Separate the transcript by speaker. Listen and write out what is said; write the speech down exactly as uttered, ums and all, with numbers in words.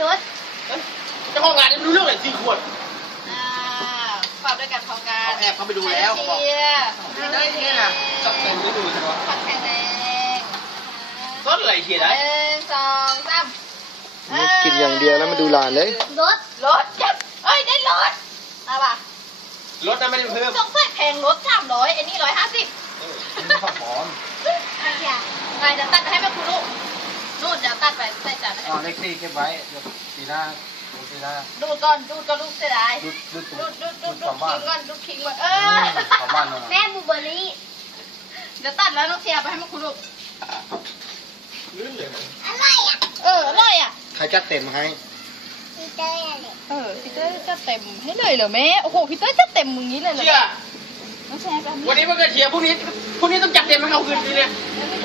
Speaker 1: รถ
Speaker 2: เจ้าของงานไม่รู้เรื่องเลยสี่ขวด
Speaker 3: อ่าฝากด้วยกันพร้อมกัน
Speaker 2: เอาแอบเข้าไปดูแล้วเขาบอก
Speaker 3: เชียร์
Speaker 2: ได้เนี่ยนะจับเต็มไม่ดูใช่ไหม
Speaker 3: พักแข็งแรง
Speaker 2: รถอะไรเขียน
Speaker 3: ห
Speaker 2: ได้
Speaker 3: นึ่งสองสาม
Speaker 4: กินอย่างเดียวแล้วมาดูหลานเลย
Speaker 1: รถ
Speaker 3: รถจับเอ้ยได้รถเอาป่ะ
Speaker 2: รถนั้นไม่ได้เพิ่ม
Speaker 3: ต้องใส่แพงรถสามร้อยไอ้นี่ร้อยห้าสิบ
Speaker 2: ข้าวหอม
Speaker 1: อย่า
Speaker 3: ไงเดี๋ยวตัดไปให้แม่ครูลูกนู่นเดี๋ยวตัดไปใส่จานให้
Speaker 5: อ๋อเลขสี่เก็บไว้เดี๋ยวปีหน้าดูปีหน้า
Speaker 3: ดูก่อนดูก็ลูกเสียดาย
Speaker 5: ดูดู
Speaker 3: ดูดูดูดู
Speaker 5: ชาวบ้า
Speaker 3: คิ
Speaker 5: น
Speaker 3: งก่อนดูคิงก่อนเออ
Speaker 5: ชาวบ้านเรา
Speaker 1: แม่บูเบอรี่
Speaker 3: เดี๋ยวตัดแล้วน้องเชียร์ไปให้แม่ครูลูก
Speaker 2: ลื่นเลย
Speaker 1: อะไรอ่ะ
Speaker 3: เอออร่อยอ่ะ
Speaker 4: ใครจัดเต็มให้
Speaker 1: พีเตอร์อะไร
Speaker 3: เออพี่เต้ยจะเต็มให้เลยเหรอแม่โอ้โหพี่เต้ยจะเต็มมึงนี้เลยเหรอ
Speaker 2: เชียร์
Speaker 3: น้องแชร์กัน
Speaker 2: วันนี้มันก็เชียร์พรุ่งนี้พรุ่งนี้ต้องจัดเต็มให้เขาคืนนี้เนี่ย